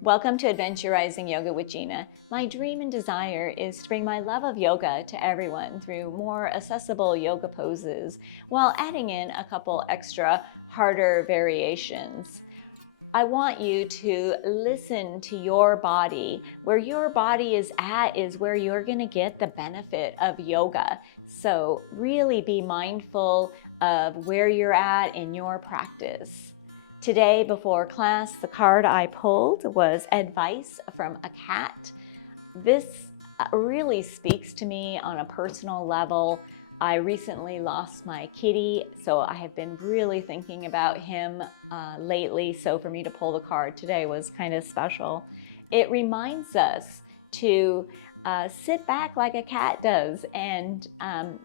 Welcome to Adventurizing Yoga with Gina. My dream and desire is to bring my love of yoga to everyone through more accessible yoga poses while adding in a couple extra harder variations. I want you to listen to your body. Where your body is at is where you're going to get the benefit of yoga. So really be mindful of where you're at in your practice. Today before class, the card I pulled was advice from a cat. This really speaks to me on a personal level. I recently lost my kitty, so I have been really thinking about him lately. So for me to pull the card today was kind of special. It reminds us to sit back like a cat does and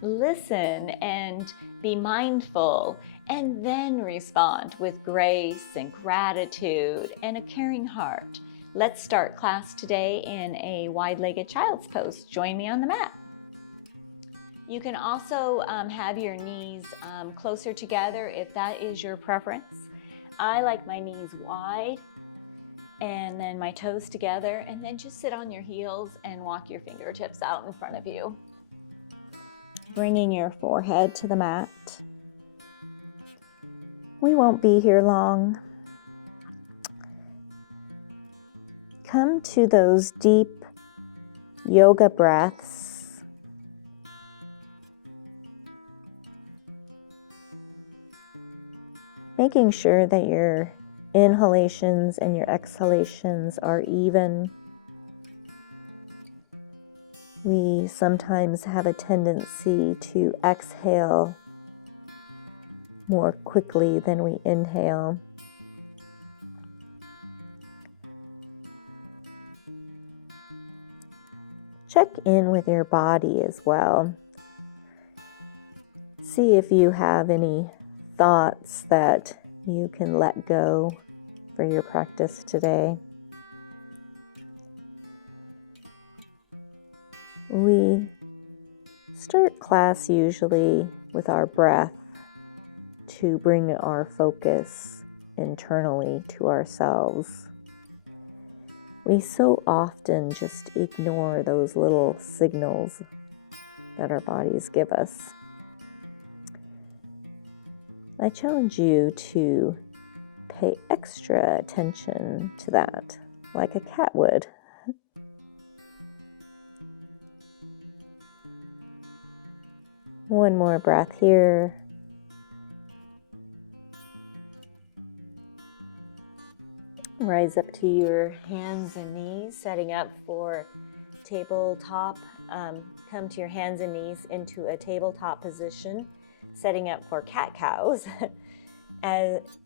listen and be mindful, and then respond with grace and gratitude and a caring heart. Let's start class today in a wide-legged child's pose. Join me on the mat. You can also have your knees closer together if that is your preference. I like my knees wide and then my toes together, and then just sit on your heels and walk your fingertips out in front of you. Bringing your forehead to the mat. We won't be here long. Come to those deep yoga breaths. Making sure that your inhalations and your exhalations are even. We sometimes have a tendency to exhale more quickly than we inhale. Check in with your body as well. See if you have any thoughts that you can let go for your practice today. We start class usually with our breath to bring our focus internally to ourselves. We so often just ignore those little signals that our bodies give us. I challenge you to pay extra attention to that, like a cat would. One more breath here. Rise up to your hands and knees, setting up for tabletop. Come to your hands and knees into a tabletop position, setting up for cat-cows.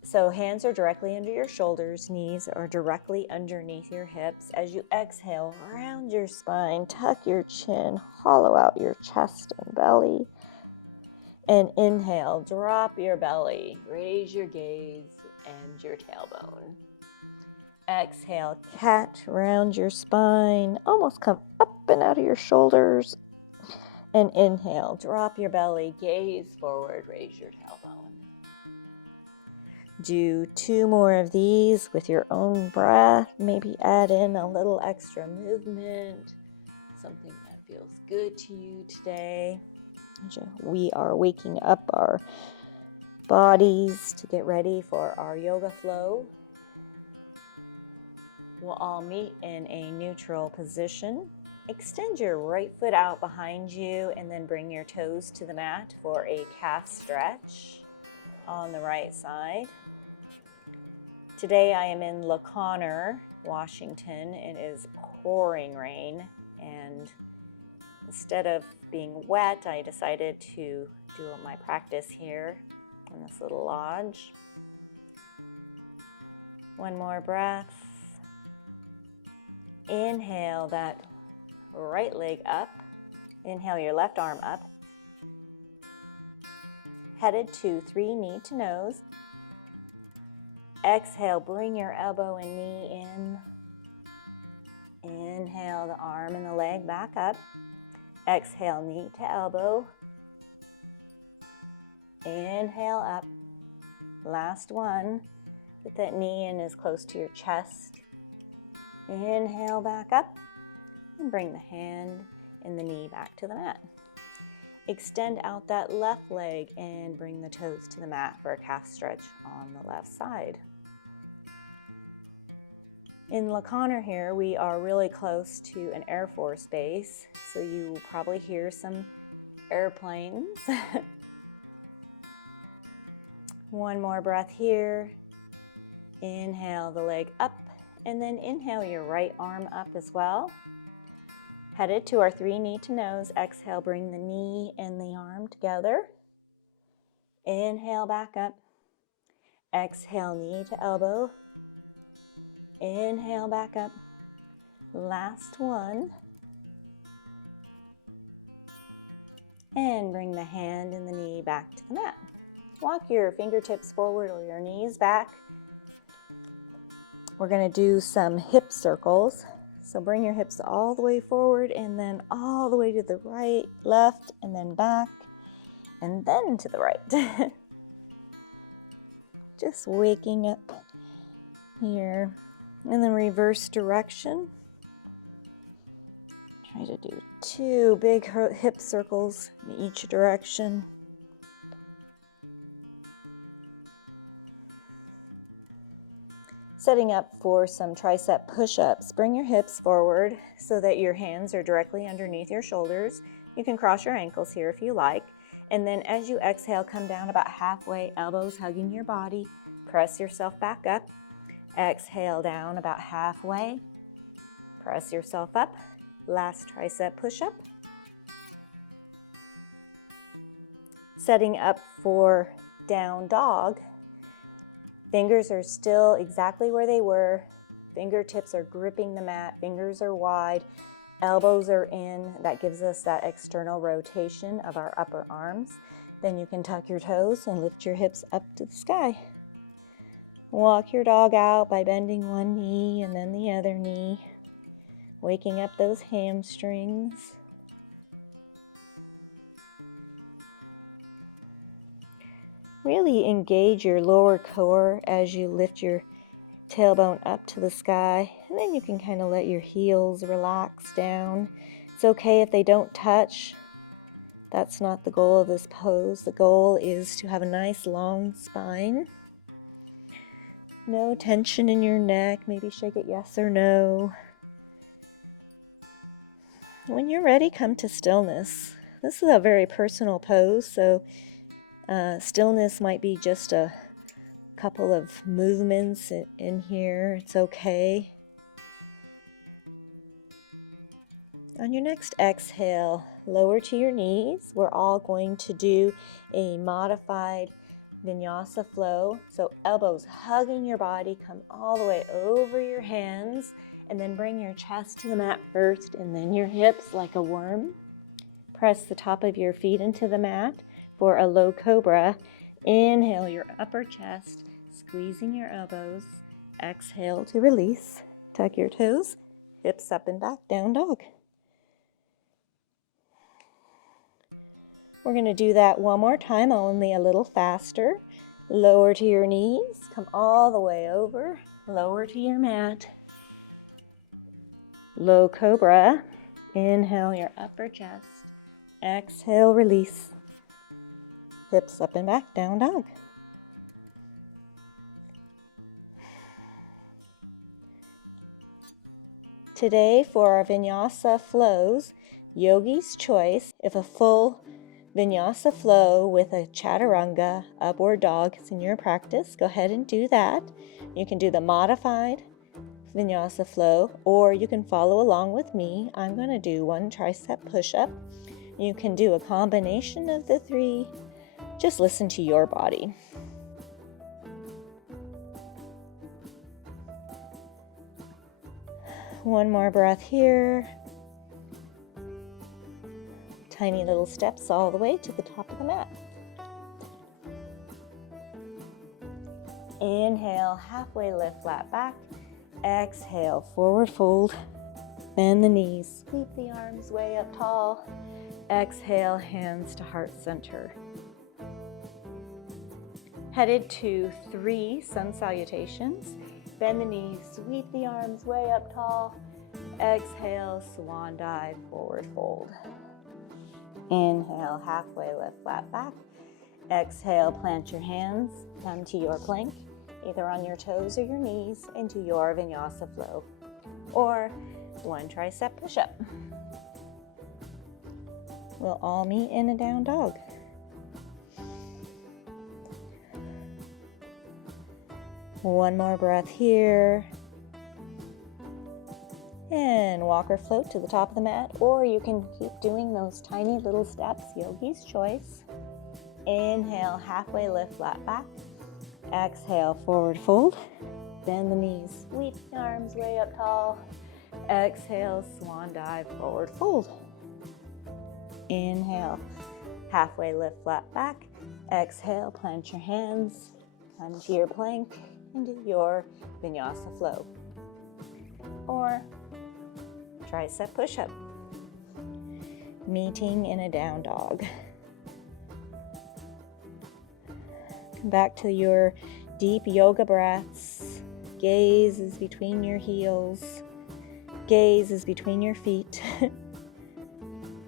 So hands are directly under your shoulders, knees are directly underneath your hips. As you exhale, round your spine, tuck your chin, hollow out your chest and belly. And inhale, drop your belly, raise your gaze and your tailbone. Exhale, cat, round your spine, almost come up and out of your shoulders. And inhale, drop your belly, gaze forward, raise your tailbone. Do 2 more of these with your own breath. Maybe add in a little extra movement, something that feels good to you today. We are waking up our bodies to get ready for our yoga flow. We'll all meet in a neutral position. Extend your right foot out behind you and then bring your toes to the mat for a calf stretch on the right side. Today I am in La Conner, Washington. It is pouring rain, and instead of being wet, I decided to do my practice here in this little lodge. One more breath. Inhale that right leg up. Inhale your left arm up. Headed to 3 knee to nose. Exhale, bring your elbow and knee in. Inhale the arm and the leg back up. Exhale, knee to elbow. Inhale up. Last one. Get that knee in as close to your chest Inhale back up and bring the hand and the knee back to the mat. Extend out that left leg and bring the toes to the mat for a calf stretch on the left side. In La Conner here, we are really close to an Air Force base, so you will probably hear some airplanes. One more breath here. Inhale the leg up, and then inhale your right arm up as well. Headed to our 3 knee to nose. Exhale, bring the knee and the arm together. Inhale back up. Exhale, knee to elbow. Inhale back up. Last one. And bring the hand and the knee back to the mat. Walk your fingertips forward or your knees back. We're going to do some hip circles. So bring your hips all the way forward and then all the way to the right, left, and then back, and then to the right. Just waking up here. And then reverse direction. Try to do 2 big hip circles in each direction. Setting up for some tricep push-ups. Bring your hips forward so that your hands are directly underneath your shoulders. You can cross your ankles here if you like. And then as you exhale, come down about halfway, elbows hugging your body. Press yourself back up. Exhale down about halfway. Press yourself up. Last tricep push-up. Setting up for down dog. Fingers are still exactly where they were. Fingertips are gripping the mat. Fingers are wide. Elbows are in. That gives us that external rotation of our upper arms. Then you can tuck your toes and lift your hips up to the sky. Walk your dog out by bending one knee and then the other knee, waking up those hamstrings. Really engage your lower core as you lift your tailbone up to the sky, and then you can kind of let your heels relax down. It's okay if they don't touch. That's not the goal of this pose. The goal is to have a nice long spine. No tension in your neck. Maybe shake it yes or no. When you're ready, come to stillness. This is a very personal pose, so stillness might be just a couple of movements in here. It's okay. On your next exhale, lower to your knees. We're all going to do a modified Vinyasa flow. So elbows hugging your body, come all the way over your hands, and then bring your chest to the mat first, and then your hips like a worm. Press the top of your feet into the mat for a low cobra. Inhale your upper chest, squeezing your elbows. Exhale to release. Tuck your toes, hips up and back, down dog. We're going to do that one more time, only a little faster. Lower to your knees, come all the way over, lower to your mat. Low cobra. Inhale your upper chest. Exhale, release. Hips up and back, down dog. Today for our Vinyasa flows, yogi's choice. If a full Vinyasa flow with a chaturanga, upward dog is in your practice, go ahead and do that. You can do the modified Vinyasa flow, or you can follow along with me. I'm going to do one tricep push-up. You can do a combination of the 3. Just listen to your body. One more breath here. Tiny little steps all the way to the top of the mat. Inhale, halfway lift, flat back. Exhale, forward fold. Bend the knees, sweep the arms way up tall. Exhale, hands to heart center. Headed to 3 sun salutations. Bend the knees, sweep the arms way up tall. Exhale, swan dive, forward fold. Inhale, halfway lift, flat back. Exhale, plant your hands, come to your plank, either on your toes or your knees, into your vinyasa flow, or one tricep push-up. We'll all meet in a down dog. One more breath here. And walk or float to the top of the mat, or you can keep doing those tiny little steps, yogi's choice. Inhale, halfway lift, flat back. Exhale, forward fold. Bend the knees, sweep the arms way up tall. Exhale, swan dive, forward fold. Inhale, halfway lift, flat back. Exhale, plant your hands, come to your plank, into your vinyasa flow. Or tricep push-up. Meeting in a down dog. Come back to your deep yoga breaths. Gaze is between your heels. Gaze is between your feet.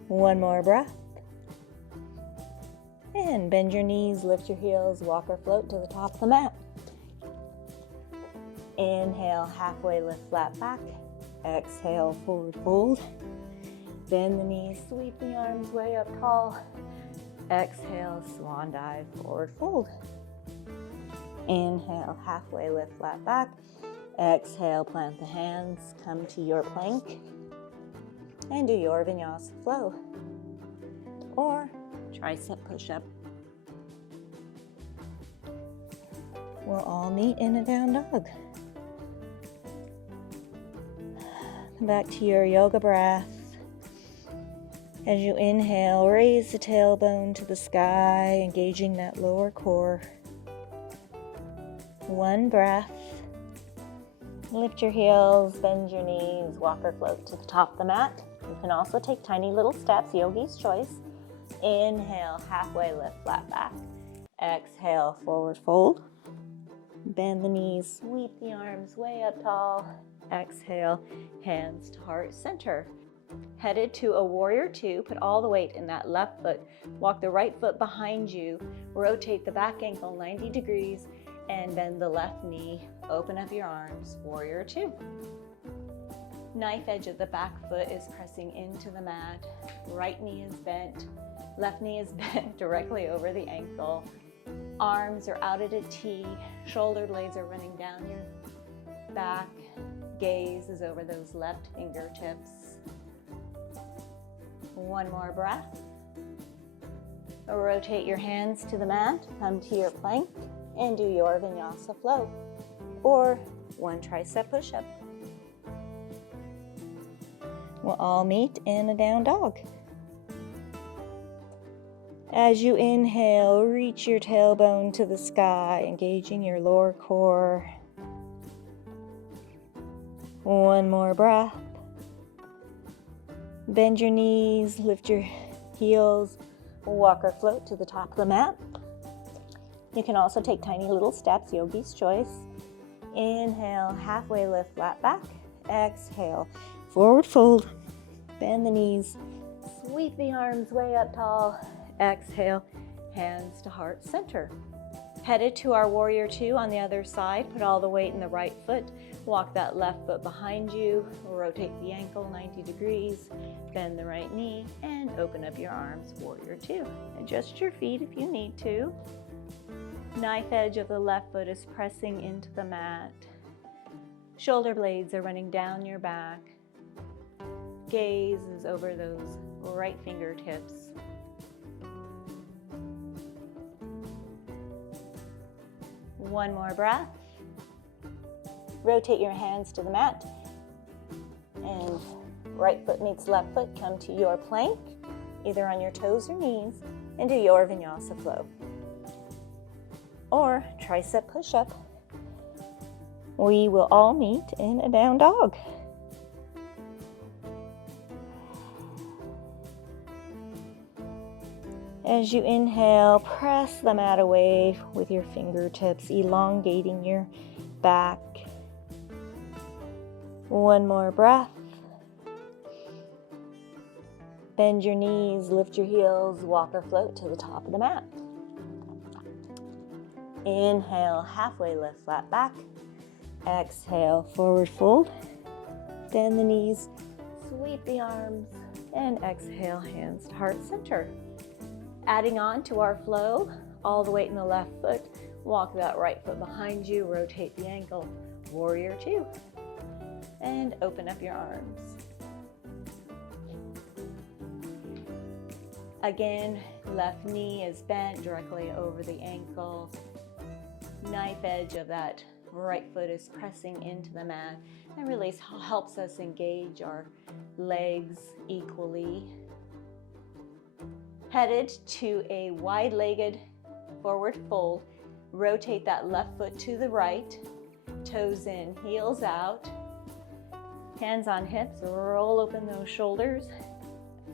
One more breath. And bend your knees, lift your heels, walk or float to the top of the mat. Inhale, halfway lift, flat back. Exhale, forward fold. Bend the knees, sweep the arms way up tall. Exhale, swan dive, forward fold. Inhale, halfway lift, flat back. Exhale, plant the hands, come to your plank, and do your vinyasa flow. Or tricep push-up. We'll all meet in a down dog. Come back to your yoga breath. As you inhale, raise the tailbone to the sky, engaging that lower core. One breath. Lift your heels, bend your knees, walk or float to the top of the mat. You can also take tiny little steps, yogi's choice. Inhale, halfway lift, flat back. Exhale, forward fold. Bend the knees, sweep the arms way up tall. Exhale, hands to heart center. Headed to a warrior two, put all the weight in that left foot. Walk the right foot behind you. Rotate the back ankle 90 degrees and bend the left knee. Open up your arms, warrior two. Knife edge of the back foot is pressing into the mat. Right knee is bent. Left knee is bent directly over the ankle. Arms are out at a T. Shoulder blades are running down your back. Gaze is over those left fingertips. One more breath. Rotate your hands to the mat, come to your plank, and do your vinyasa flow. Or one tricep push-up. We'll all meet in a down dog. As you inhale, reach your tailbone to the sky, engaging your lower core. One more breath. Bend your knees, lift your heels, walk or float to the top of the mat. You can also take tiny little steps, yogi's choice. Inhale, halfway lift, flat back. Exhale, forward fold. Bend the knees, sweep the arms way up tall. Exhale, hands to heart center. Headed to our warrior two on the other side. Put all the weight in the right foot. Walk that left foot behind you. Rotate the ankle 90 degrees. Bend the right knee and open up your arms, warrior two. Adjust your feet if you need to. Knife edge of the left foot is pressing into the mat. Shoulder blades are running down your back. Gaze is over those right fingertips. One more breath. Rotate your hands to the mat. And right foot meets left foot. Come to your plank, either on your toes or knees, and do your vinyasa flow. Or tricep push-up. We will all meet in a down dog. As you inhale, press the mat away with your fingertips, elongating your back. One more breath. Bend your knees, lift your heels, walk or float to the top of the mat. Inhale, halfway lift, flat back. Exhale, forward fold. Bend the knees, sweep the arms, and exhale, hands to heart center. Adding on to our flow, all the weight in the left foot. Walk that right foot behind you, rotate the ankle, warrior two. And open up your arms. Again, left knee is bent directly over the ankle. Knife edge of that right foot is pressing into the mat, and release helps us engage our legs equally. Headed to a wide-legged forward fold. Rotate that left foot to the right, toes in, heels out, hands on hips, roll open those shoulders,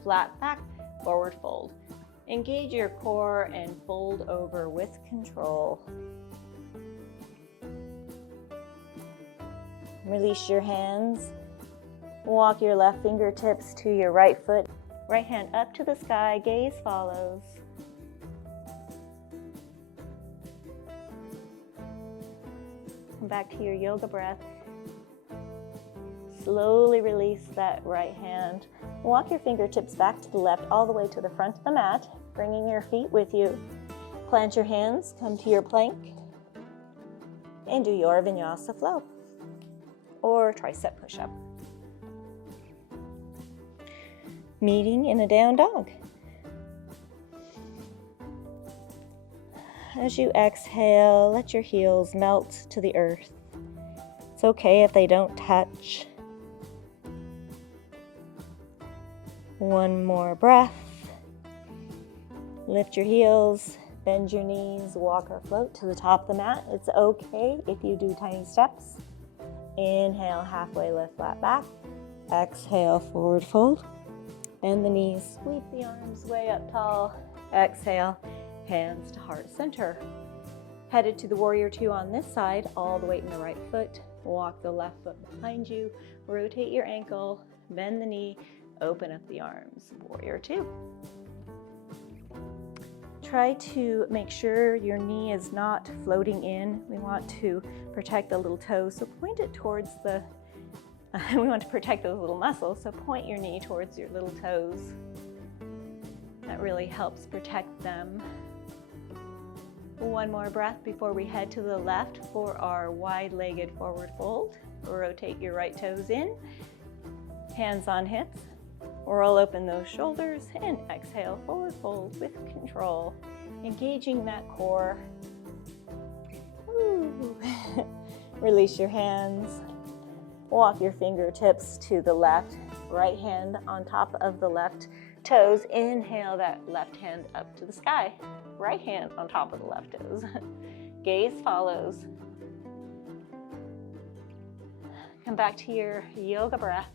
flat back, forward fold. Engage your core and fold over with control. Release your hands. Walk your left fingertips to your right foot. Right hand up to the sky, gaze follows. Come back to your yoga breath. Slowly release that right hand. Walk your fingertips back to the left all the way to the front of the mat, bringing your feet with you. Plant your hands, come to your plank, and do your vinyasa flow or tricep push-up. Meeting in a down dog. As you exhale, let your heels melt to the earth. It's okay if they don't touch. One more breath. Lift your heels, bend your knees, walk or float to the top of the mat. It's okay if you do tiny steps. Inhale, halfway lift, flat back. Exhale, forward fold. Bend the knees, sweep the arms way up tall. Exhale, hands to heart center. Headed to the warrior two on this side, all the weight in the right foot. Walk the left foot behind you, rotate your ankle, bend the knee, open up the arms, warrior two. Try to make sure your knee is not floating in. We want to protect the little toes, so point it towards the, we want to protect those little muscles, so point your knee towards your little toes. That really helps protect them. One more breath before we head to the left for our wide-legged forward fold. Rotate your right toes in, hands on hips, roll open those shoulders, and exhale, forward fold with control. Engaging that core. Woo. Release your hands. Walk your fingertips to the left, right hand on top of the left toes. Inhale that left hand up to the sky. Right hand on top of the left toes. Gaze follows. Come back to your yoga breath.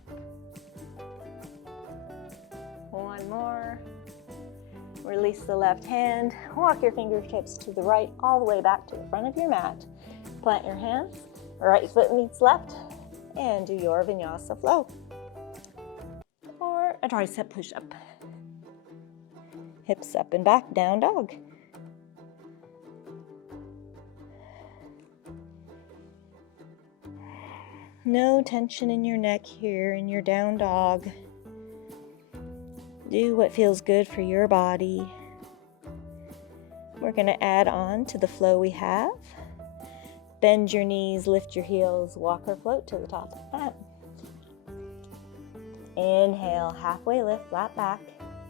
One more. Release the left hand. Walk your fingertips to the right, all the way back to the front of your mat. Plant your hands. Right foot meets left. And do your vinyasa flow. Or a tricep push-up. Hips up and back, down dog. No tension in your neck here in your down dog. Do what feels good for your body. We're going to add on to the flow we have. Bend your knees, lift your heels, walk or float to the top of the mat. Inhale, halfway lift, flat back.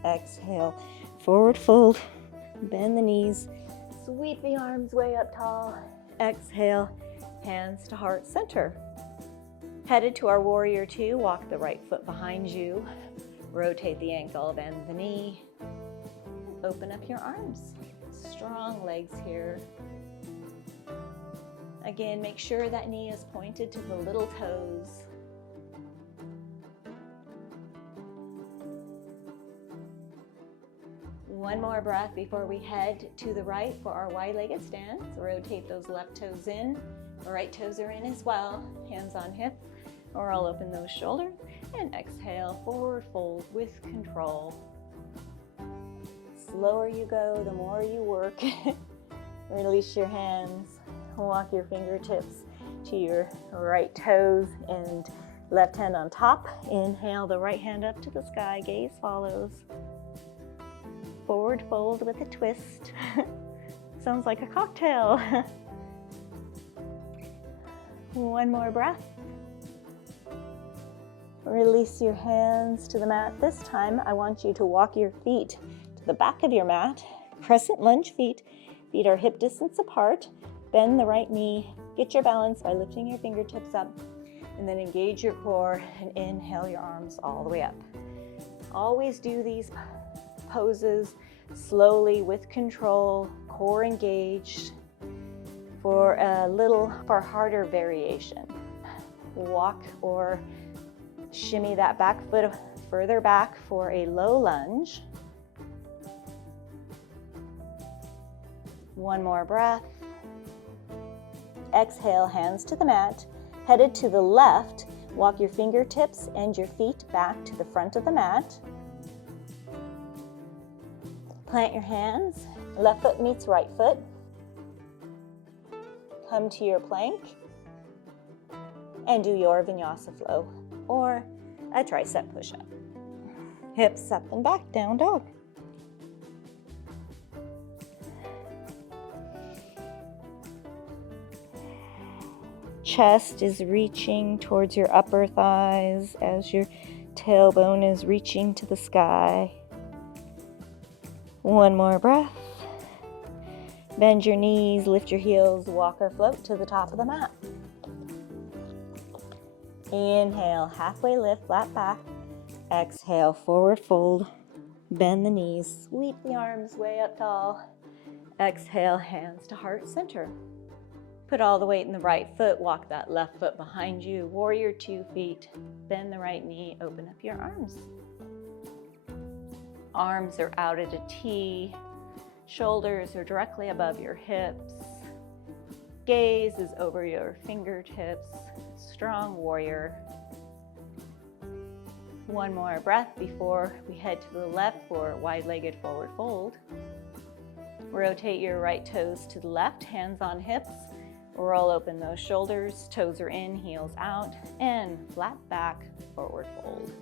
Exhale, forward fold. Bend the knees, sweep the arms way up tall. Exhale, hands to heart center. Headed to our warrior two, walk the right foot behind you. Rotate the ankle, bend the knee. Open up your arms. Strong legs here. Again, make sure that knee is pointed to the little toes. One more breath before we head to the right for our wide-legged stance. Rotate those left toes in. Right toes are in as well. Hands on hip. or I'll open those shoulders, and exhale, forward fold with control. Slower you go, the more you work. Release your hands, walk your fingertips to your right toes and left hand on top. Inhale the right hand up to the sky, gaze follows. Forward fold with a twist. Sounds like a cocktail. One more breath. Release your hands to the mat. This time I want you to walk your feet to the back of your mat. Crescent lunge feet. Feet are hip distance apart. Bend the right knee. Get your balance by lifting your fingertips up. And then engage your core and inhale your arms all the way up. Always do these poses slowly with control, core engaged, for a harder variation. Walk or shimmy that back foot further back for a low lunge. One more breath. Exhale, hands to the mat. Headed to the left, walk your fingertips and your feet back to the front of the mat. Plant your hands. Left foot meets right foot. Come to your plank and do your vinyasa flow or a tricep push-up. Hips up and back, down dog. Chest is reaching towards your upper thighs as your tailbone is reaching to the sky. One more breath. Bend your knees, lift your heels, walk or float to the top of the mat. Inhale, halfway lift, flat back. Exhale, forward fold. Bend the knees, sweep the arms way up tall. Exhale, hands to heart center. Put all the weight in the right foot, walk that left foot behind you. Warrior 2 feet. Bend the right knee, open up your arms. Arms are out at a T. Shoulders are directly above your hips. Gaze is over your fingertips. Strong warrior. One more breath before we head to the left for wide-legged forward fold. Rotate your right toes to the left, hands on hips. Roll open those shoulders, toes are in, heels out, and flat back, forward fold.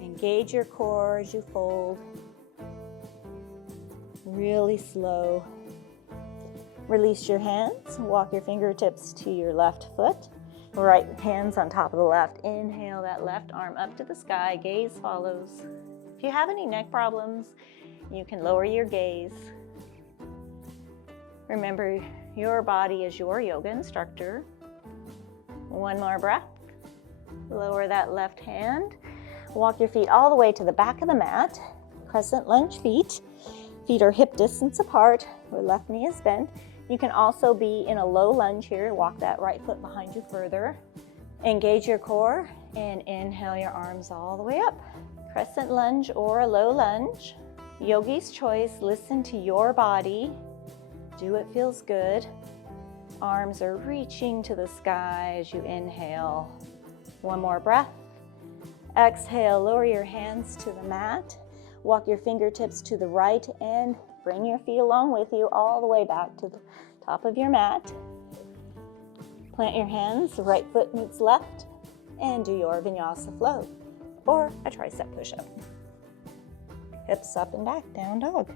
Engage your core as you fold. Really slow. Release your hands, walk your fingertips to your left foot. Right hands on top of the left. Inhale that left arm up to the sky, gaze follows. If you have any neck problems, you can lower your gaze. Remember, your body is your yoga instructor. One more breath. Lower that left hand. Walk your feet all the way to the back of the mat. Crescent lunge feet. Feet are hip distance apart. Your left knee is bent. You can also be in a low lunge here. Walk that right foot behind you further. Engage your core and inhale your arms all the way up. Crescent lunge or a low lunge. Yogi's choice. Listen to your body. Do what feels good. Arms are reaching to the sky as you inhale. One more breath. Exhale, lower your hands to the mat. Walk your fingertips to the right and bring your feet along with you all the way back to the top of your mat. Plant your hands, the right foot meets left, and do your vinyasa flow or a tricep push-up. Hips up and back, down dog.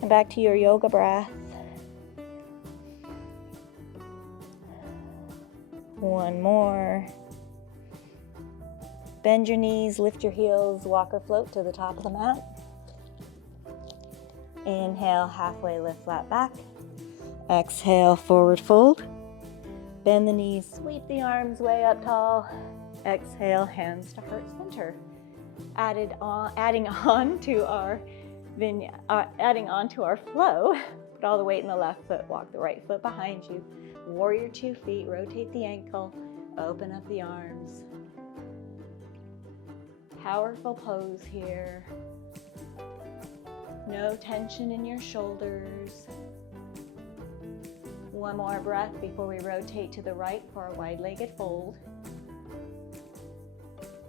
Come back to your yoga breath. One more. Bend your knees, lift your heels, walk or float to the top of the mat. Inhale, halfway lift, flat back. Exhale, forward fold. Bend the knees, sweep the arms way up tall. Exhale, hands to heart center. Adding on to our flow, put all the weight in the left foot, walk the right foot behind you. Warrior 2 feet, rotate the ankle, open up the arms. Powerful pose here. No tension in your shoulders. One more breath before we rotate to the right for a wide-legged fold.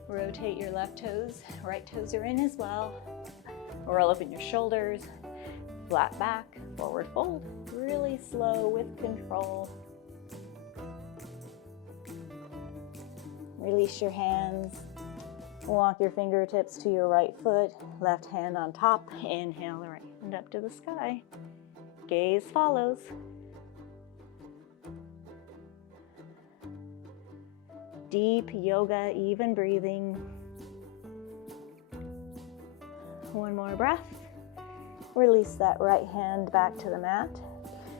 Rotate your left toes, right toes are in as well. Roll up in your shoulders, flat back, forward fold, really slow with control. Release your hands, walk your fingertips to your right foot, left hand on top, inhale the right hand up to the sky. Gaze follows. Deep yoga, even breathing. One more breath. Release that right hand back to the mat.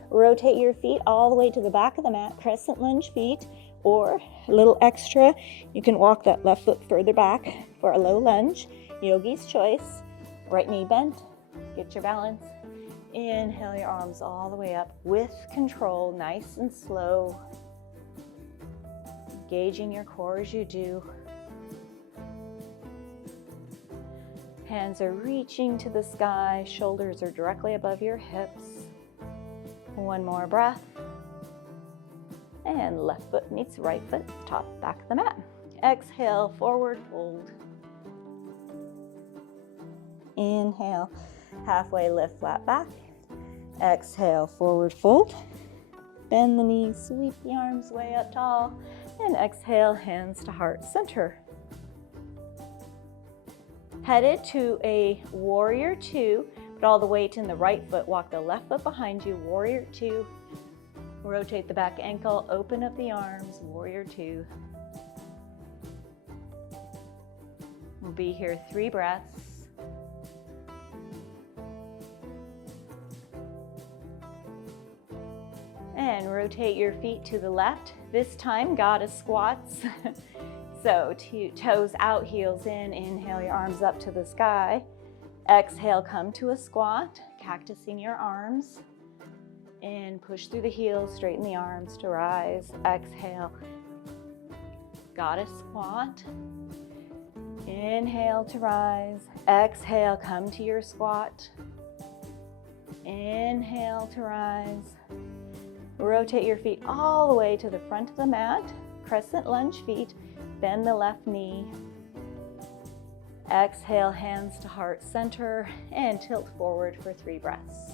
Rotate your feet all the way to the back of the mat, crescent lunge feet, or a little extra, you can walk that left foot further back for a low lunge. Yogi's choice. Right knee bent, get your balance. Inhale your arms all the way up with control, nice and slow. Engaging your core as you do. Hands are reaching to the sky, shoulders are directly above your hips. One more breath. And left foot meets right foot, top, back of the mat. Exhale, forward fold. Inhale, halfway lift, flat back. Exhale, forward fold. Bend the knees, sweep the arms way up tall. And exhale, hands to heart center. Headed to a warrior two, put all the weight in the right foot, walk the left foot behind you, warrior two. Rotate the back ankle, open up the arms, warrior two. We'll be here 3 breaths. And rotate your feet to the left. This time, goddess squats. So toes out, heels in. Inhale your arms up to the sky. Exhale, come to a squat, cactusing your arms. And push through the heels, straighten the arms to rise. Exhale, goddess squat. Inhale to rise. Exhale, come to your squat. Inhale to rise. Rotate your feet all the way to the front of the mat. Crescent lunge feet. Bend the left knee. Exhale, hands to heart center and tilt forward for 3 breaths.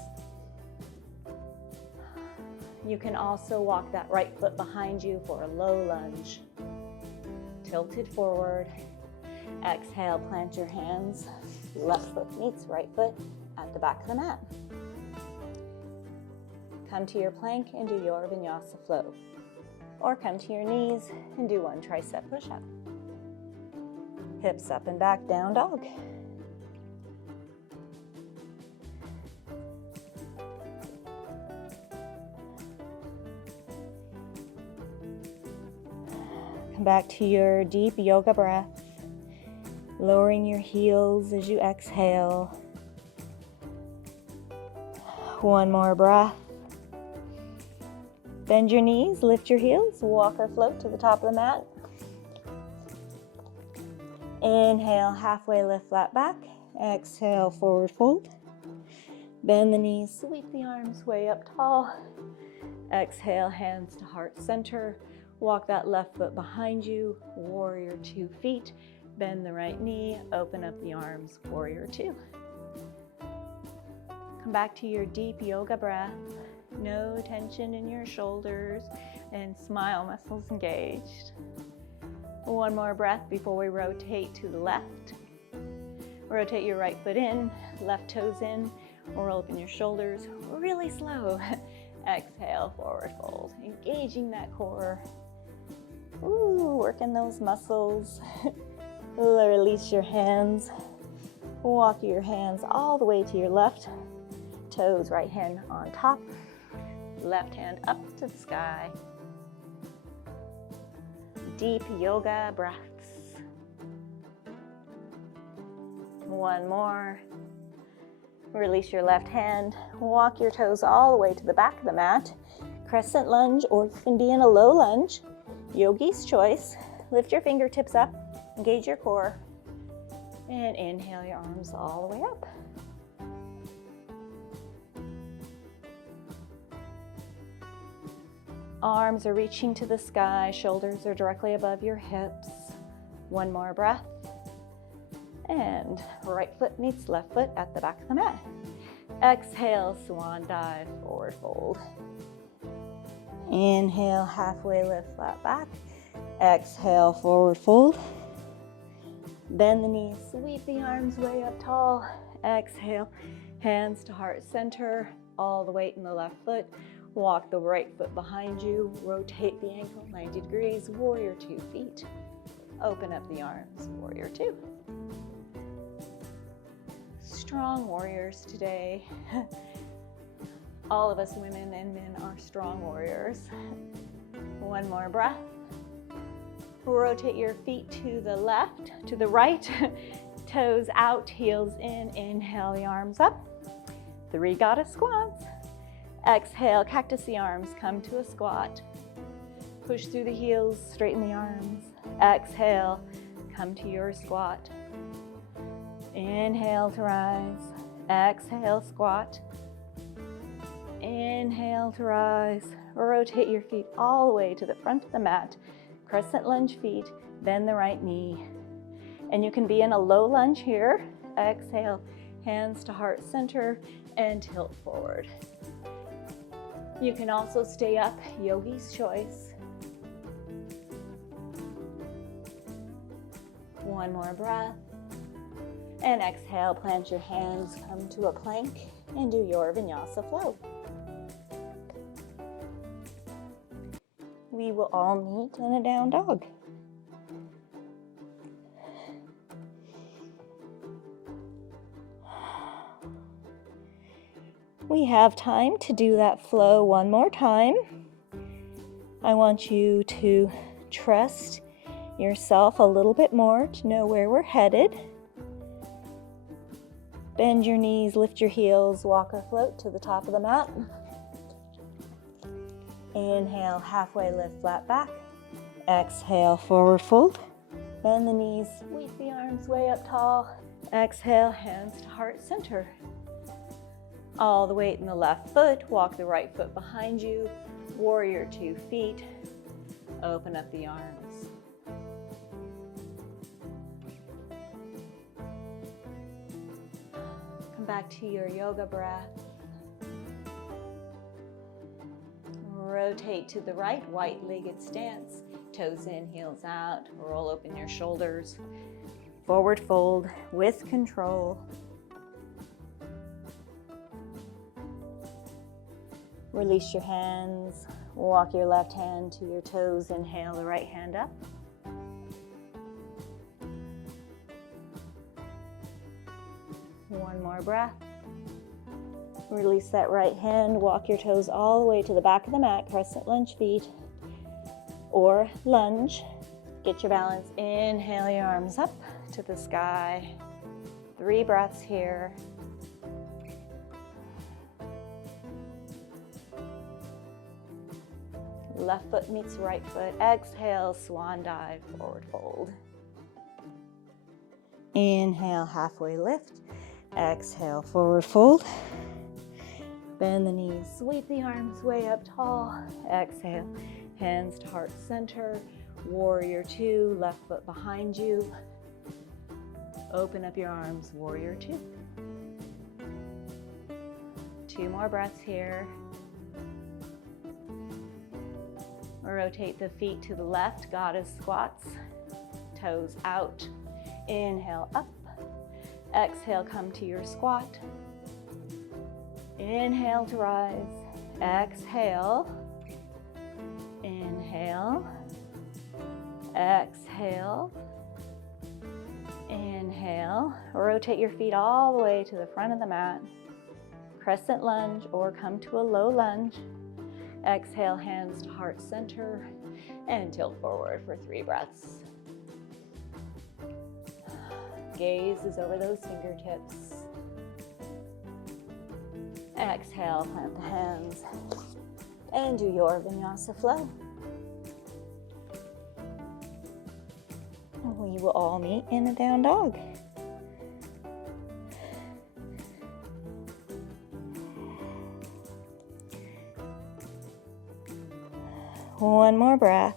You can also walk that right foot behind you for a low lunge. Tilted forward. Exhale, plant your hands. Left foot meets right foot at the back of the mat. Come to your plank and do your vinyasa flow. Or come to your knees and do 1 tricep push-up. Hips up and back, down dog. Come back to your deep yoga breath, lowering your heels as you exhale. 1 more breath. Bend your knees, lift your heels, walk or float to the top of the mat. Inhale, halfway lift, flat back. Exhale, forward fold. Bend the knees, sweep the arms way up tall. Exhale, hands to heart center. Walk that left foot behind you, warrior 2 feet. Bend the right knee, open up the arms, warrior 2. Come back to your deep yoga breath. No tension in your shoulders and smile muscles engaged. 1 more breath before we rotate to the left. Rotate your right foot in, left toes in, roll up in your shoulders, really slow. Exhale, forward fold, engaging that core. Ooh, working those muscles. Release your hands. Walk your hands all the way to your left. Toes, right hand on top. Left hand up to the sky. Deep yoga breaths. 1 more. Release your left hand. Walk your toes all the way to the back of the mat. Crescent lunge, or you can be in a low lunge. Yogi's choice. Lift your fingertips up. Engage your core. And inhale your arms all the way up. Arms are reaching to the sky, shoulders are directly above your hips. One more breath. And right foot meets left foot at the back of the mat. Exhale, swan dive, forward fold. Inhale, halfway lift, flat back. Exhale, forward fold. Bend the knees, sweep the arms way up tall. Exhale, hands to heart center, all the weight in the left foot. Walk the right foot behind you, rotate the ankle 90 degrees, warrior 2 feet. Open up the arms, warrior 2. Strong warriors today. All of us women and men are strong warriors. One more breath. Rotate your feet to the left, to the right. Toes out, heels in. Inhale the arms up. 3 goddess squats. Exhale, cactus the arms, come to a squat. Push through the heels, straighten the arms. Exhale, come to your squat. Inhale to rise. Exhale, squat. Inhale to rise. Rotate your feet all the way to the front of the mat. Crescent lunge feet, bend the right knee. And you can be in a low lunge here. Exhale, hands to heart center and tilt forward. You can also stay up, yogi's choice. One more breath. And exhale, plant your hands, come to a plank, and do your vinyasa flow. We will all meet in a down dog. We have time to do that flow one more time. I want you to trust yourself a little bit more to know where we're headed. Bend your knees, lift your heels, walk or float to the top of the mat. Inhale, halfway lift, flat back. Exhale, forward fold. Bend the knees, sweep the arms way up tall. Exhale, hands to heart center. All the weight in the left foot, walk the right foot behind you. Warrior 2 feet. Open up the arms. Come back to your yoga breath. Rotate to the right, white-legged stance. Toes in, heels out. Roll open your shoulders. Forward fold with control. Release your hands. Walk your left hand to your toes. Inhale the right hand up. One more breath. Release that right hand. Walk your toes all the way to the back of the mat. Crescent lunge feet or lunge. Get your balance. Inhale your arms up to the sky. 3 breaths here. Left foot meets right foot. Exhale, swan dive, forward fold. Inhale, halfway lift. Exhale, forward fold. Bend the knees, sweep the arms way up tall. Exhale, hands to heart center. Warrior 2, left foot behind you. Open up your arms, warrior 2. 2 more breaths here. Rotate the feet to the left, goddess squats. Toes out. Inhale up. Exhale, come to your squat. Inhale to rise. Exhale. Inhale. Exhale. Inhale. Rotate your feet all the way to the front of the mat. Crescent lunge or come to a low lunge. Exhale, hands to heart center and tilt forward for 3 breaths. Gaze is over those fingertips. Exhale, plant the hands and do your vinyasa flow. We will all meet in a down dog. One more breath.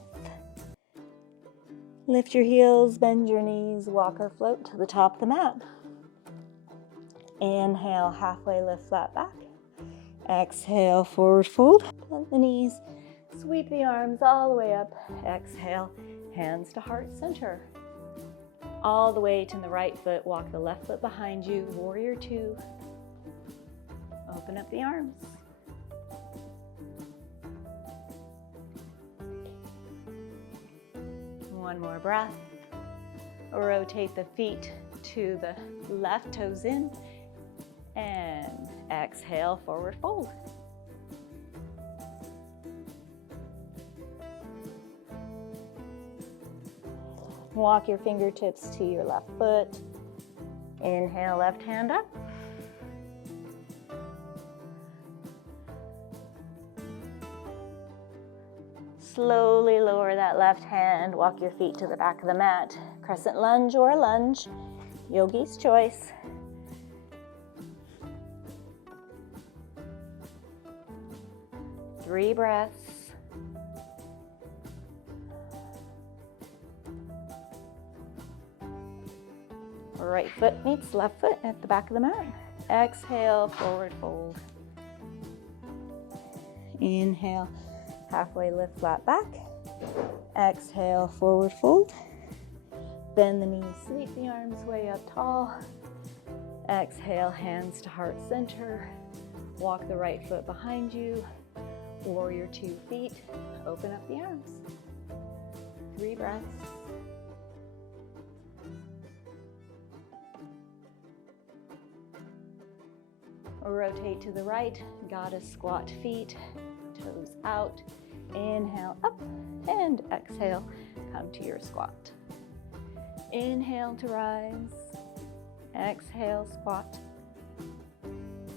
Lift your heels, bend your knees, walk or float to the top of the mat. Inhale, halfway lift, flat back. Exhale, forward fold. Bend the knees, sweep the arms all the way up. Exhale, hands to heart center. All the way to the right foot, walk the left foot behind you, warrior two. Open up the arms. One more breath. Rotate the feet to the left, toes in, and exhale, forward fold. Walk your fingertips to your left foot. Inhale, left hand up. Slowly lower that left hand, walk your feet to the back of the mat. Crescent lunge or lunge, yogi's choice. Three breaths. Right foot meets left foot at the back of the mat. Exhale, forward fold. Inhale. Halfway lift, flat back. Exhale, forward fold. Bend the knees, sweep the arms way up tall. Exhale, hands to heart center. Walk the right foot behind you. Warrior two feet. Open up the arms. Three breaths. Rotate to the right, goddess squat feet, toes out. Inhale up and exhale, come to your squat. Inhale to rise, exhale, squat.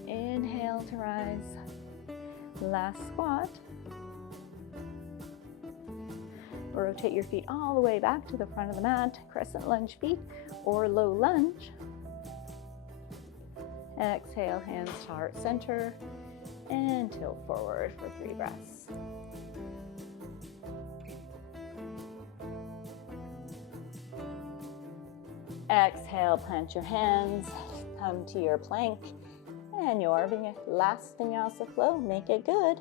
Inhale to rise, last squat. Rotate your feet all the way back to the front of the mat, crescent lunge feet or low lunge. Exhale, hands to heart center, and tilt forward for 3 breaths. Exhale, plant your hands, come to your plank, and your last vinyasa flow, make it good.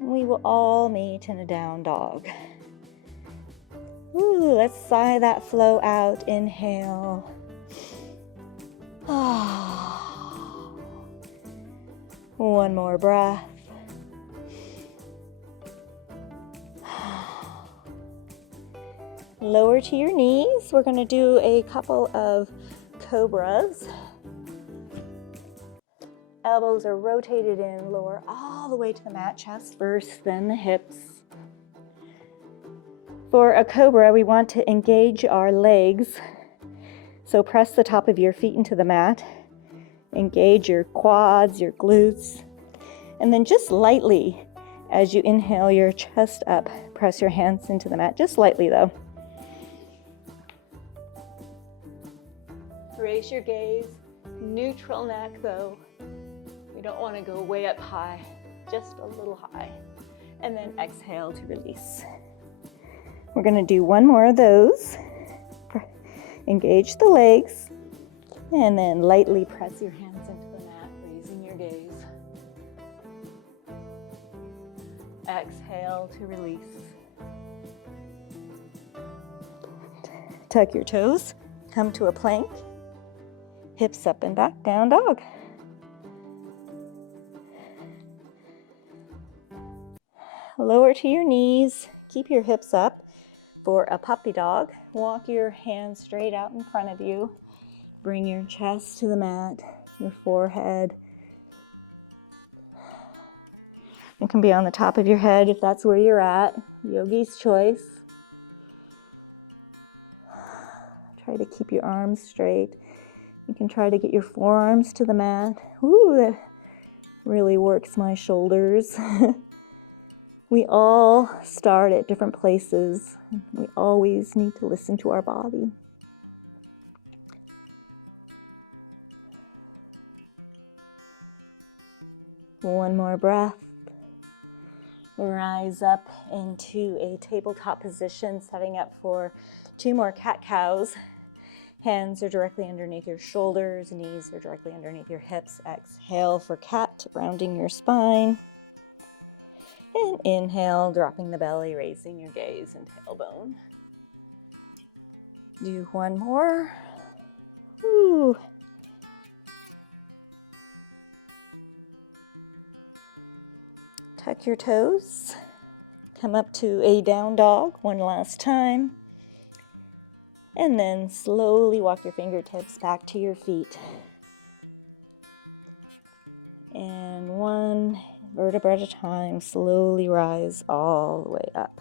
We will all meet in a down dog. Ooh, let's sigh that flow out. Inhale. One more breath. Lower to your knees. We're going to do a couple of cobras. Elbows are rotated in, lower all the way to the mat, chest first, then the hips. For a cobra, we want to engage our legs. So press the top of your feet into the mat. Engage your quads, your glutes. And then just lightly, as you inhale your chest up, press your hands into the mat, just lightly though. Raise your gaze, neutral neck though. We don't want to go way up high, just a little high. And then exhale to release. We're going to do one more of those. Engage the legs, and then lightly press your hands into the mat, raising your gaze. Exhale to release. Tuck your toes, come to a plank, hips up and back, down dog. Lower to your knees, keep your hips up. For a puppy dog, walk your hands straight out in front of you. Bring your chest to the mat, your forehead. It can be on the top of your head if that's where you're at. Yogi's choice. Try to keep your arms straight. You can try to get your forearms to the mat. Ooh, that really works my shoulders. We all start at different places. We always need to listen to our body. One more breath. Rise up into a tabletop position, setting up for 2 more cat-cows. Hands are directly underneath your shoulders, knees are directly underneath your hips. Exhale for cat, rounding your spine. And inhale, dropping the belly, raising your gaze and tailbone. Do one more. Woo. Tuck your toes. Come up to a down dog one last time. And then slowly walk your fingertips back to your feet. And one vertebra at a time, slowly rise all the way up.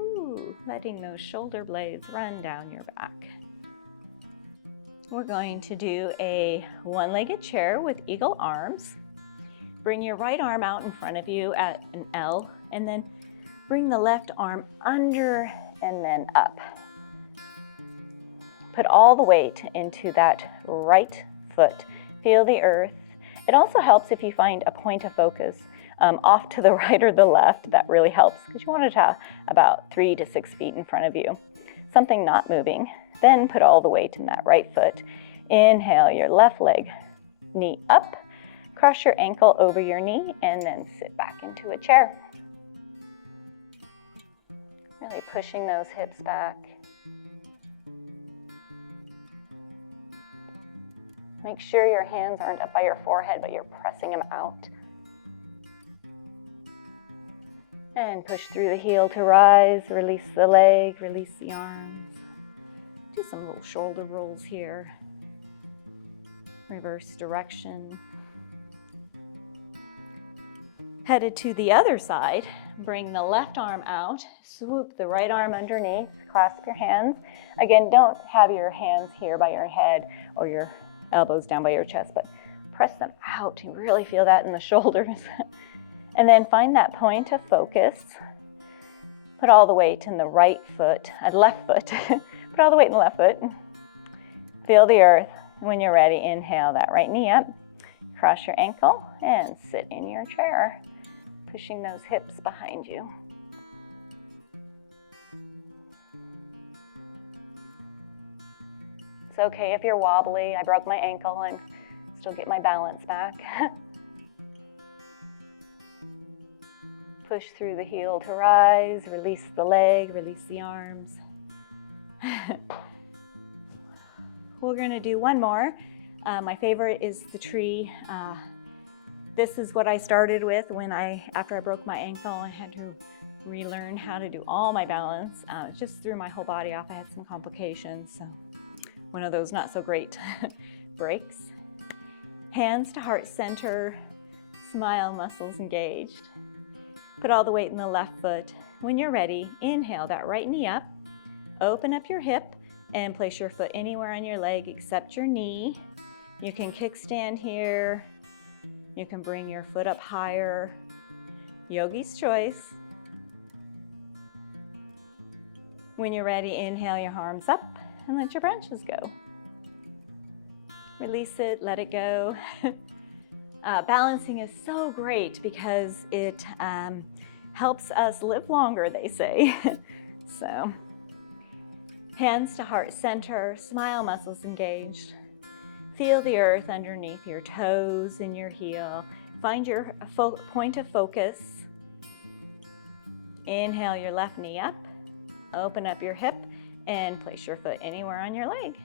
Ooh, letting those shoulder blades run down your back. We're going to do a one-legged chair with eagle arms. Bring your right arm out in front of you at an L, and then bring the left arm under and then up. Put all the weight into that right foot. Feel the earth. It also helps if you find a point of focus off to the right or the left. That really helps because you want it to about 3 to 6 feet in front of you. Something not moving. Then put all the weight in that right foot. Inhale your left leg, knee up. Cross your ankle over your knee and then sit back into a chair. Really pushing those hips back. Make sure your hands aren't up by your forehead, but you're pressing them out. And push through the heel to rise. Release the leg, release the arms. Do some little shoulder rolls here. Reverse direction. Headed to the other side, bring the left arm out, swoop the right arm underneath, clasp your hands. Again, don't have your hands here by your head or your elbows down by your chest, but press them out. You really feel that in the shoulders. And then find that point of focus. Put all the weight in the right foot, left foot. Put all the weight in the left foot. Feel the earth. When you're ready, inhale that right knee up. Cross your ankle and sit in your chair, pushing those hips behind you. It's okay if you're wobbly. I broke my ankle and still get my balance back. Push through the heel to rise, release the leg, release the arms. We're going to do one more. My favorite is the tree. This is what I started with after I broke my ankle. I had to relearn how to do all my balance. It just threw my whole body off. I had some complications, so one of those not so great breaks. Hands to heart center, smile, muscles engaged. Put all the weight in the left foot. When you're ready, inhale that right knee up, open up your hip, and place your foot anywhere on your leg except your knee. You can kickstand here. You can bring your foot up higher. Yogi's choice. When you're ready, inhale your arms up and let your branches go. Release it, let it go. Balancing is so great because it helps us live longer, they say. So, hands to heart center, smile, muscles engaged. Feel the earth underneath your toes and your heel. Find your point of focus. Inhale your left knee up. Open up your hip and place your foot anywhere on your leg.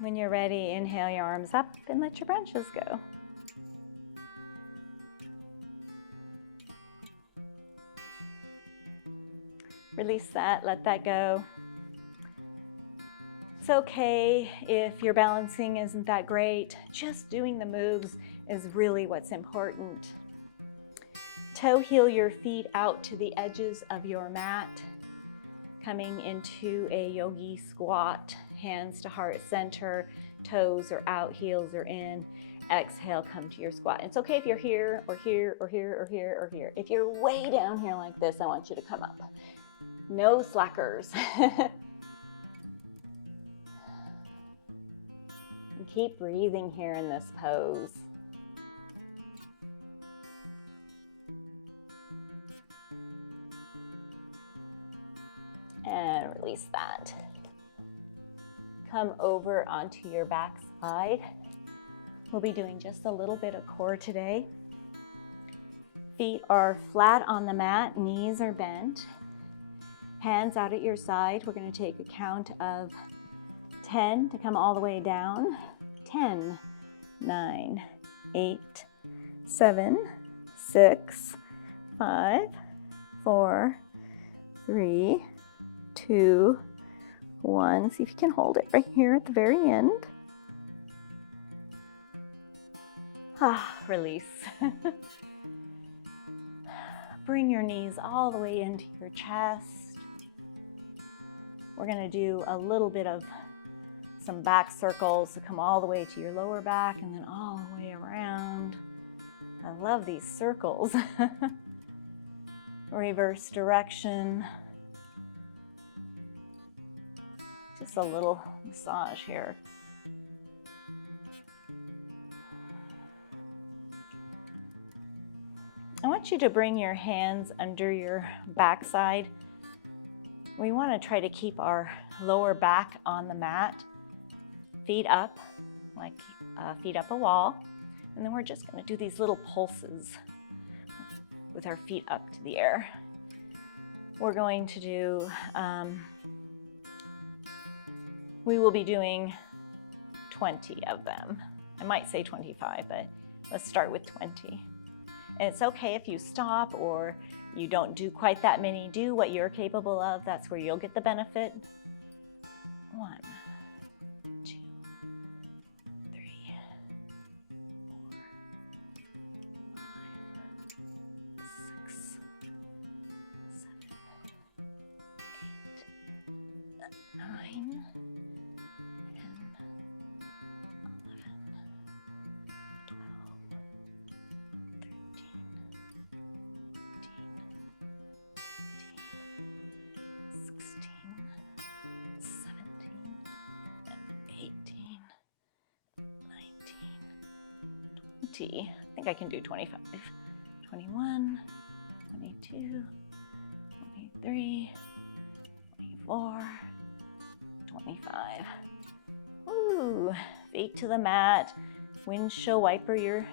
When you're ready, inhale your arms up and let your branches go. Release that, let that go. It's okay if your balancing isn't that great. Just doing the moves is really what's important. Toe heel your feet out to the edges of your mat. Coming into a yogi squat. Hands to heart center. Toes are out, heels are in. Exhale, come to your squat. It's okay if you're here or here or here or here or here. If you're way down here like this, I want you to come up. No slackers. And keep breathing here in this pose. And release that. Come over onto your back side. We'll be doing just a little bit of core today. Feet are flat on the mat, knees are bent. Hands out at your side. We're going to take a count of 10 to come all the way down. 10, 9, 8, 7, 6, 5, 4, 3, 2, 1. See if you can hold it right here at the very end. Release. Bring your knees all the way into your chest. We're going to do a little bit of some back circles to come all the way to your lower back and then all the way around. I love these circles. Reverse direction. Just a little massage here. I want you to bring your hands under your backside. We want to try to keep our lower back on the mat, feet up, like feet up a wall. And then we're just going to do these little pulses with our feet up to the air. We're going to do, we will be doing 20 of them. I might say 25, but let's start with 20. And it's okay if you stop or you don't do quite that many. Do what you're capable of. That's where you'll get the benefit. 1, 2, 3, 4, 5, 6, 7, 8, 9, 10, 11, 20. I think I can do 25. 21, 22, 23, 24, 25. Woo! Feet to the mat. Windshield wiper your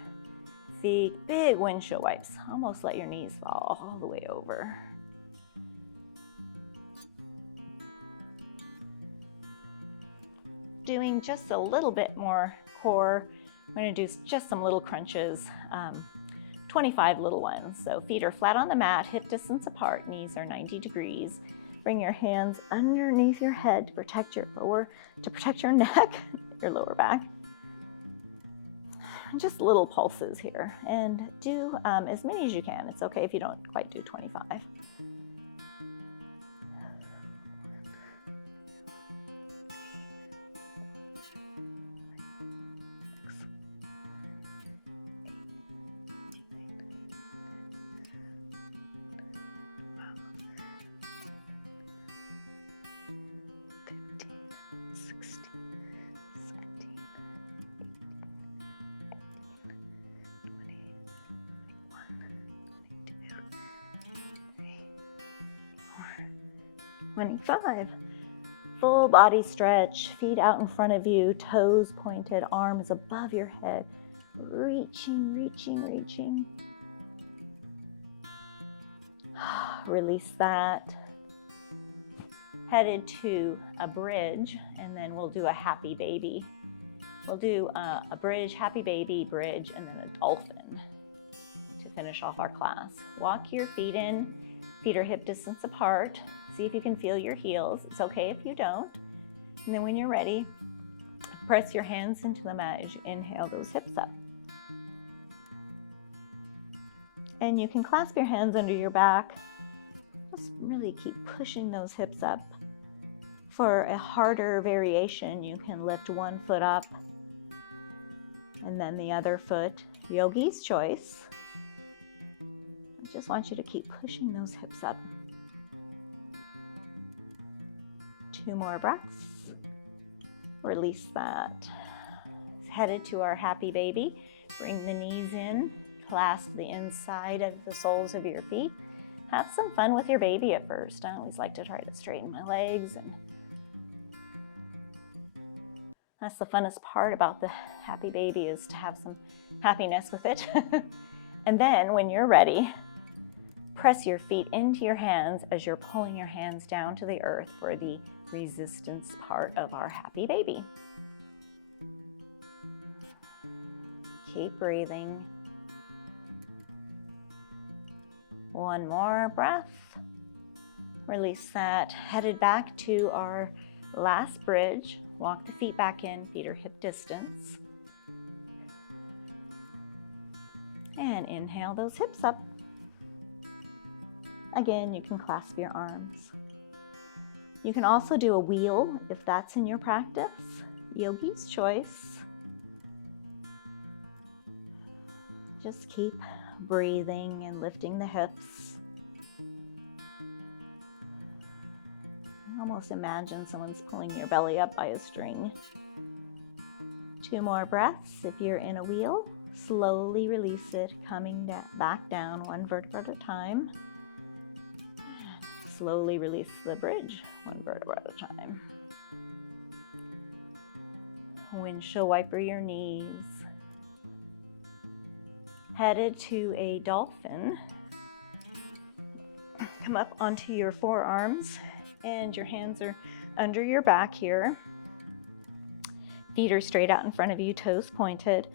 feet. Big windshield wipes. Almost let your knees fall all the way over. Doing just a little bit more core. We're going to do just some little crunches, 25 little ones. So feet are flat on the mat, hip distance apart, knees are 90 degrees. Bring your hands underneath your head to protect your neck, your lower back. Just little pulses here, and do as many as you can. It's okay if you don't quite do 25. Twenty-five. Full body stretch, feet out in front of you, toes pointed, arms above your head. Reaching, reaching, reaching. Release that. Headed to a bridge, and then we'll do a happy baby. We'll do a bridge, happy baby, bridge, and then a dolphin to finish off our class. Walk your feet in. Feet are hip distance apart. See if you can feel your heels. It's okay if you don't. And then when you're ready, press your hands into the mat as you inhale those hips up. And you can clasp your hands under your back. Just really keep pushing those hips up. For a harder variation, you can lift one foot up and then the other foot. Yogi's choice. I just want you to keep pushing those hips up. 2 more breaths. Release that. headed to our happy baby. Bring the knees in, clasp the inside of the soles of your feet. Have some fun with your baby at first. I always like to try to straighten my legs, and that's the funnest part about the happy baby, is to have some happiness with it. And then when you're ready, press your feet into your hands as you're pulling your hands down to the earth for the resistance part of our happy baby. Keep breathing. One more breath. Release that. Headed back to our last bridge. Walk the feet back in. Feet are hip distance. And inhale those hips up. Again, you can clasp your arms. You can also do a wheel if that's in your practice. Yogi's choice. Just keep breathing and lifting the hips. Almost imagine someone's pulling your belly up by a string. 2 more breaths. If you're in a wheel, slowly release it, coming back down 1 vertebra at a time. Slowly release the bridge 1 vertebra at a time. Windshield wiper your knees. Headed to a dolphin. Come up onto your forearms and your hands are under your back here. Feet are straight out in front of you, toes pointed,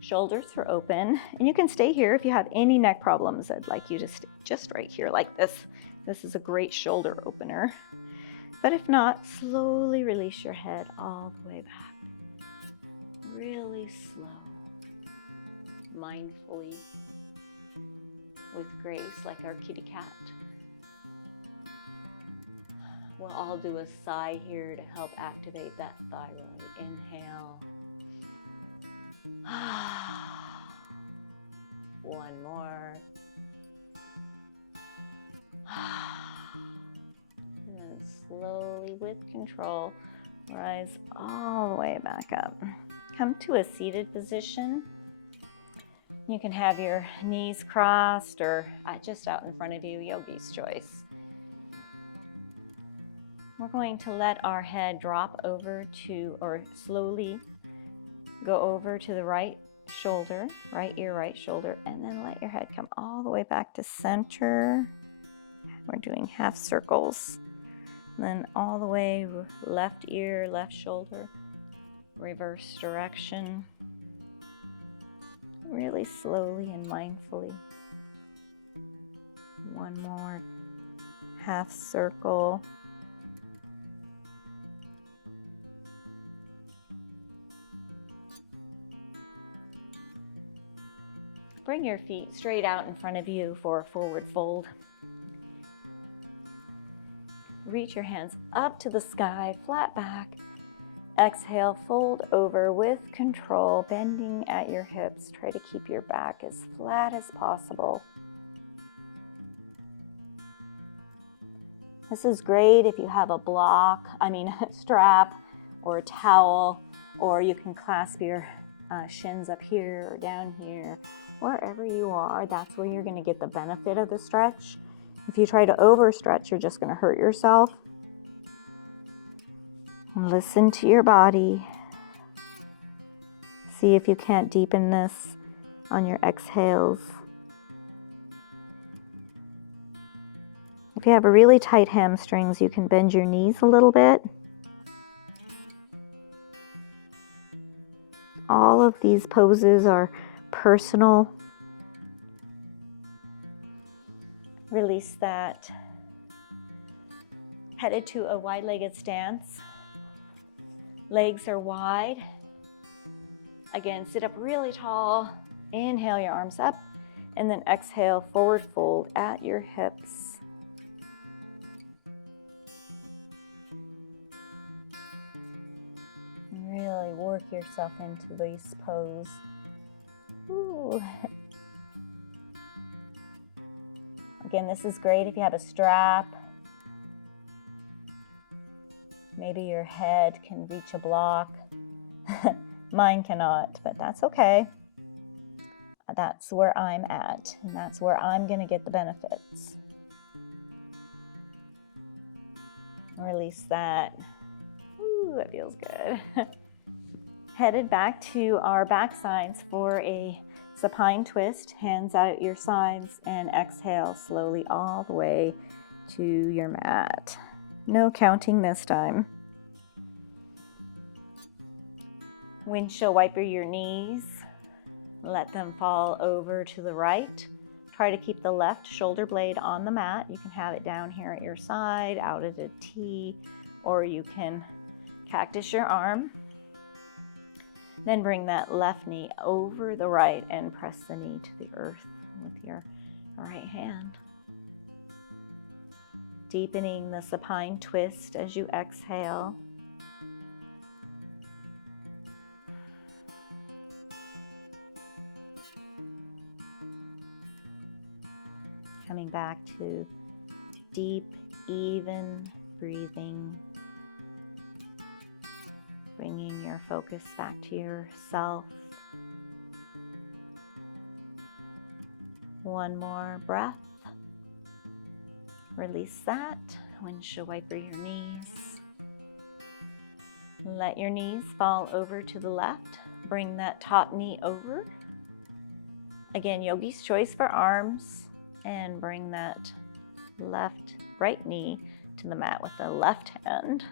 shoulders are open. And you can stay here if you have any neck problems. I'd like you to stay just right here like this. This is a great shoulder opener. But if not, slowly release your head all the way back. Really slow. Mindfully, with grace, like our kitty cat. We'll all do a sigh here to help activate that thyroid. Inhale. 1 more. And then slowly, with control, rise all the way back up. Come to a seated position. You can have your knees crossed or just out in front of you, yogi's choice. We're going to let our head drop over to, or slowly go over to the right shoulder, right ear, right shoulder, and then let your head come all the way back to center. We're doing half circles. And then all the way left ear, left shoulder, reverse direction. Really slowly and mindfully. 1 more half circle. Bring your feet straight out in front of you for a forward fold. Reach your hands up to the sky, flat back. Exhale, fold over with control, bending at your hips. Try to keep your back as flat as possible. This is great if you have a strap or a towel, or you can clasp your shins up here or down here. Wherever you are, that's where you're going to get the benefit of the stretch. If you try to overstretch, you're just going to hurt yourself. Listen to your body. See if you can't deepen this on your exhales. If you have a really tight hamstrings, you can bend your knees a little bit. All of these poses are personal. Release that. Headed to a wide-legged stance. Legs are wide. Again, sit up really tall. Inhale your arms up, and then exhale, forward fold at your hips. Really work yourself into this pose. Ooh. Again, this is great if you have a strap. Maybe your head can reach a block. Mine cannot, but that's okay. That's where I'm at, and that's where I'm going to get the benefits. Release that. Ooh, that feels good. Headed back to our back sides for a supine twist. Hands out at your sides and exhale slowly all the way to your mat. No counting this time. Windshield wiper your knees. Let them fall over to the right. Try to keep the left shoulder blade on the mat. You can have it down here at your side, out at a T, or you can cactus your arm. Then bring that left knee over the right and press the knee to the earth with your right hand. Deepening the supine twist as you exhale. Coming back to deep, even breathing. Bringing your focus back to yourself. One more breath. Release that. Windshield wiper your knees. Let your knees fall over to the left. Bring that top knee over. Again, yogi's choice for arms. And bring that right knee to the mat with the left hand.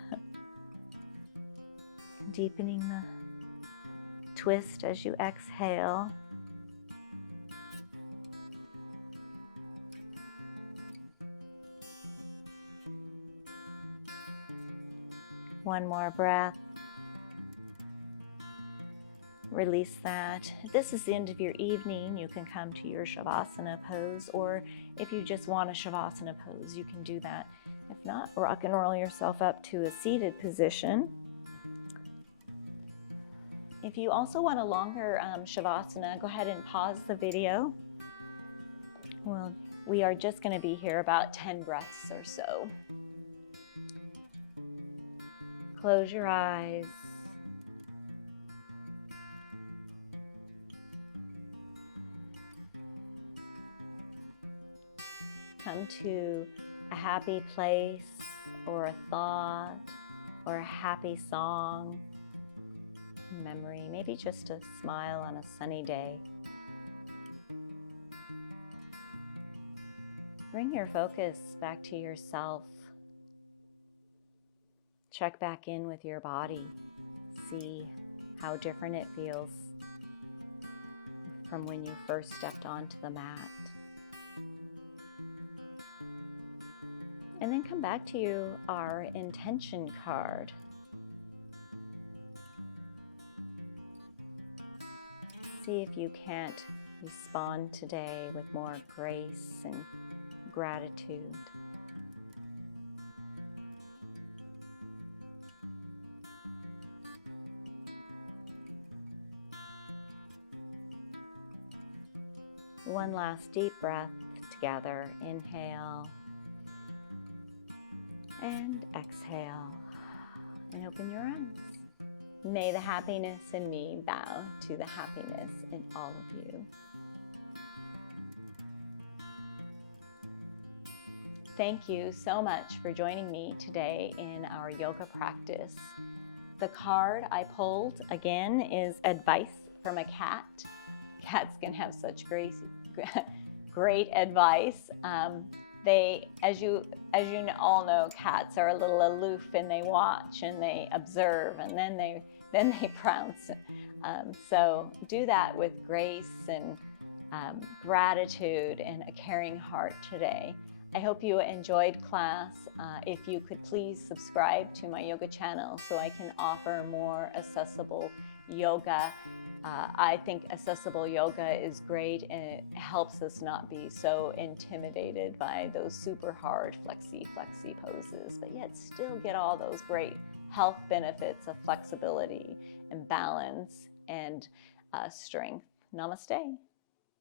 Deepening the twist as you exhale. One more breath. Release that. If this is the end of your evening, you can come to your Shavasana pose, or if you just want a Shavasana pose, you can do that. If not, rock and roll yourself up to a seated position. If you also want a longer Shavasana, go ahead and pause the video. Well, we are just going to be here about 10 breaths or so. Close your eyes. Come to a happy place or a thought or a happy song, memory, maybe just a smile on a sunny day. Bring your focus back to yourself. Check back in with your body. See how different it feels from when you first stepped onto the mat. And then come back to our intention card. See if you can't respond today with more grace and gratitude. One last deep breath together. Inhale. And exhale, and open your eyes. May the happiness in me bow to the happiness in all of you. Thank you so much for joining me today in our yoga practice. The card I pulled, again, is advice from a cat. Cats can have such great advice. As you all know, cats are a little aloof, and they watch and they observe, and then they prounce. So do that with grace and gratitude and a caring heart today. I hope you enjoyed class. If you could please subscribe to my yoga channel so I can offer more accessible yoga. I think accessible yoga is great, and it helps us not be so intimidated by those super hard flexi poses, but yet still get all those great health benefits of flexibility and balance and strength. Namaste.